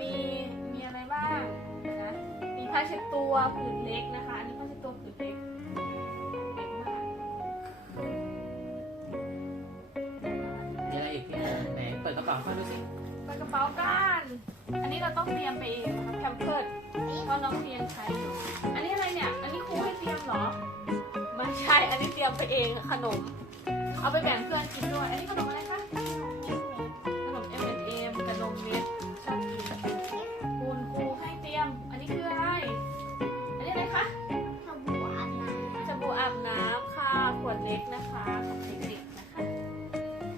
มีมีอะไรบ้างนะมีผ้าเช็ดตัวผืนเล็กนะคะอันนี้ผ้าเช็ดตัวผืนเล็กเล็กมากมีอะไรอีกพี่เอ๋ไหนเปิดกระเป๋าเข้าดูสิเปิดกระเป๋ากันอันนี้เราต้องเตรียมไปเองนะคะแคมเพิร์ดเพราะน้องเรียนใช้อยู่อันนี้อะไรเนี่ย อันนี้ครูให้เตรียมเหรอไม่ใช่อันนี้เตรียมไปเองขนม เอาไปแบ่งเพื่อนกินด้วยอันนี้ขนมอะไรคะ เล็กนะคะของเด็กๆนะคะ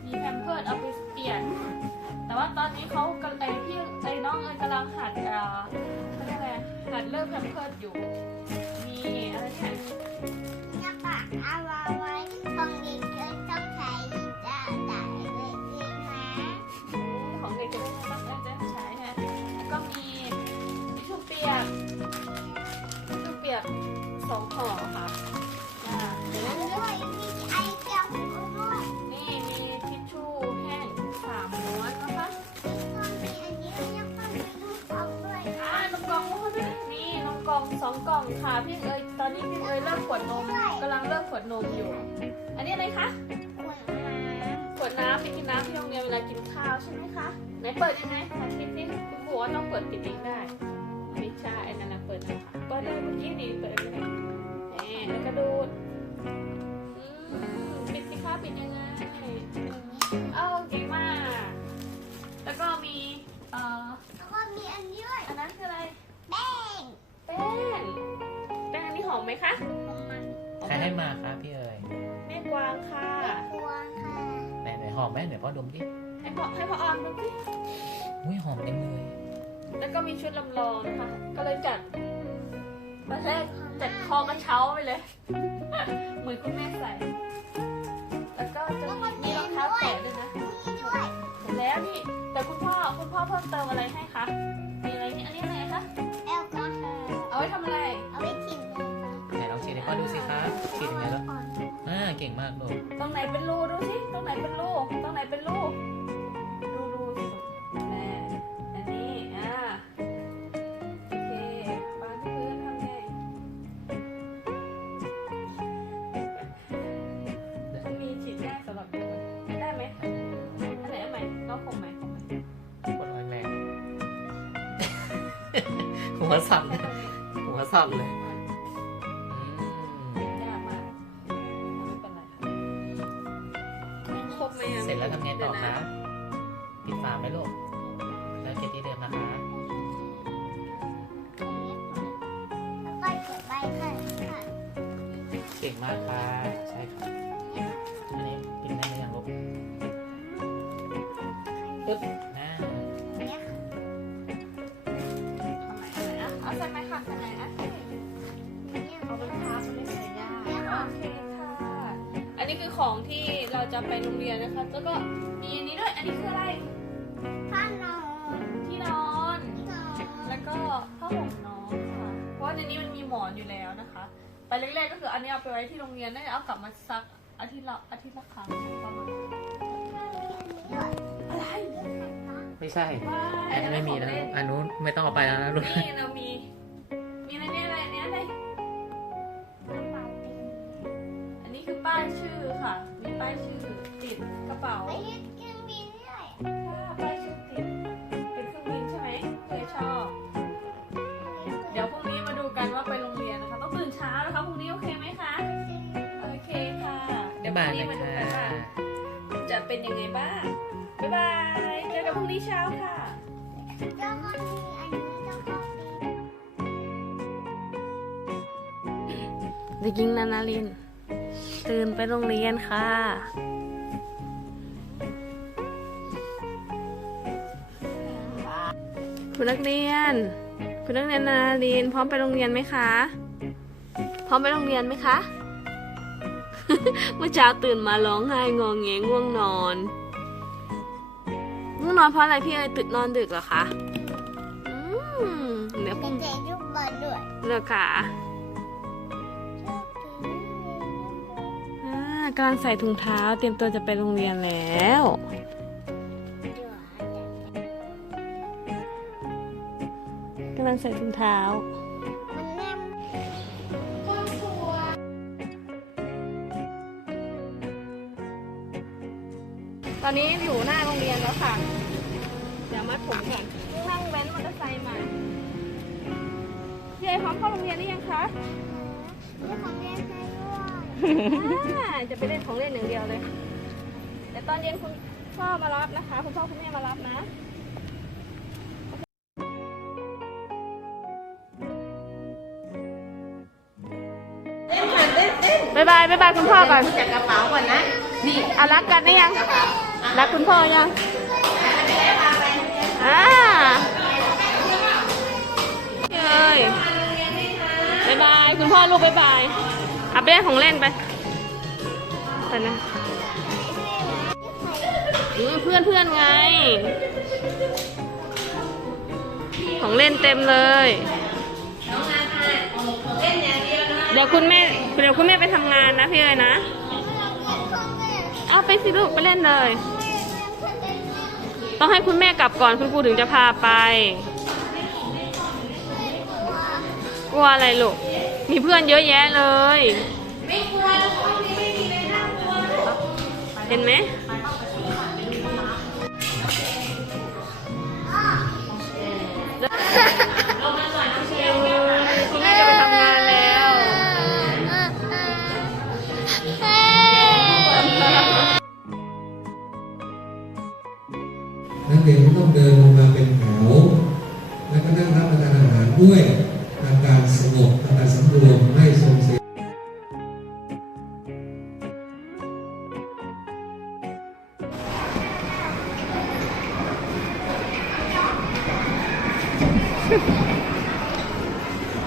มีแพมเพิร์ดเอาไปเปลี่ยน แต่ว่าตอนนี้เขากำลังไอพี่ไอ้น้องเอิญกำลังหัดเอ่อเขาเรียกอะไรหัดเลิกแพมเพิร์ดอยู่ มีอะไรเนี่ยของเด็กจะได้ไม่ต้องเอิญจะใช้ฮะแล้วก็มีทิชชู่เปียกทิชชู่เปียกสองห่อค่ะอ่าเดี๋ย องสองกล่องค่ะพี่เอ๋ยตอนนี้พี่เอ๋ยเลิกขวดนมกำลังเลิกขวดนมอยู่ อันนี้อะไรคะขวดน้ำไปกินน้ำที่โรงเรียนเวลากินข้าวใช่ไหมคะไหนเปิดยังไงสาธิตสิคุณครูว่าต้องเปิดปิดเองได้ไม่ใช่อันนั้นนะเปิดนะคะเปิดเลยเมื่อกี้นี่เปิดยังไงนี่แล้วก็ดูดอืมปิดสิคะปิดยังไงเอ้าเก่งมากแล้วก็มีเอ่ออันนั้นคืออะไรแป้ง แป้งอันนี้หอมไหมคะใครให้มาครับพี่เอ๋ยแม่กวางค่ะไหนไหนหอมไหมเดี๋ยวพ่อดมดิให้พ่อให้พ่อออมดูสิอุ้ยหอมจังเลยแล้วก็มีชุดลำลองนะคะก็เลยจัดตอนแรกจัดคอกระเช้าไปเลยเหมือนคุณแม่ใส่ แล้วก็จะมีมีรองเท้าแตะด้วยนะเห็นแล้วนี่แต่คุณพ่อคุณพ่อเพิ่มเติมอะไรให้คะมีอะไรนี่อันนี้อะไรคะาเก่งมากลูกตรงไหนเป็นรูดูสิตรงไหนเป็นรูตรงไหนเป็นรูดูดูสิแม่อันนี้อ่าโอเควางที่พื้นทำไงมันมีฉีดได้สำหรับเด็กไหมได้ไหมอันไหนอันใหม่ก็คงใหม่คงใหม่กดแรงๆหัวสั่นเลยหัวสั่นเลย ไหมอะเสร็จแล้วทำไงต่อเดี๋ยวคะนะปิดฝาไหมลูก แล้วเก็บที่เดิมนะคะเก่งมากค่ะ ใช่ค่ะ จะไปโรงเรียนนะคะ แล้วก็มีอันนี้ด้วย อันนี้คืออะไรที่นอนแล้วก็ผ้าห่มน้องค่ะ เพราะว่าในนี้มันมีหมอนอยู่แล้วนะคะ ไปแรกๆก็คืออันนี้เอาไปไว้ที่โรงเรียนได้วเอากลับมาซักอาทิตย์ละอาทิตย์ละครั้งประมาณอะไร ไม่ใช่ว้าอันนี้ไม่มีแล้ว อันนู้นไม่ต้องเอาไปแล้วนะลูก นี่เรามีมี บายรุ่บางยนี้นะมาดูคะกันว่าจะเป็นยังไงบ้าง บ๊ายบาย เจอกันพรุ่งนี้เช้าค่ะเด็กหญิงนานาลิน ตื่นไปโรงเรียนค่ะคุณนักเรียน คุณนักเรียนนานาลินพร้อมไปโรงเรียนไหมคะ พร้อมไปโรงเรียนไหมคะ เมื่อเช้าตื่นมาร้องไห้งองเงง่วงนอนง่วงนอนเพราะอะไรพี่เอ๋ยตื่นนอนดึกเหรอคะอืมเดี๋ยวพรุ่งเลิกค่ะอ่ากำลังใส่ถุงเท้าเตรียมตัวจะไปโรงเรียนแล้วำลังใส่ถุงเท้า อนนี้อยู่หน้าโรงเรียนแล้วค่ะ เดี๋ยวมาถมก่อนนั่งแว้นมอเตอร์ไซค์มาพี่ไอพร้อมเข้าโรงเรียนหรือยังคะมีของเล่นให้ด้วยอ่าจะไปเล่นของเล่นอย่างเดียวเลยแต่ตอนเย็นคุณพ่อมารับนะคะ คุณพ่อคุณแม่มารับนะบายบายบายบายคุณพ่อก่อน จากกระเป๋าก่อนนะ นี่อารักกันได้ยังรั รักคุณพ่อยังอ่าเอ้ยบายบาย คุณพ่อลูกบายบายเอาไปเล่นของเล่นไปไปนะเพื่อนเพื่อนไง ของเล่นเต็มเลยเดี๋ยวคุณแม่เดี๋ยวคุณแม่ไปทำงานนะพี่เอ๋ยนะ เอาไปสิลูกไปเล่นเลย ต้องให้คุณแม่กลับก่อนคุณครูถึงจะพาไป กลัวอะไรลูก มีเพื่อนเยอะแยะเลย ไม่กลัวเห็นไหม เรียนก็ต้องเดินลงมาเป็นแถว แล้วก็นั่งรับประทานอาหารด้วย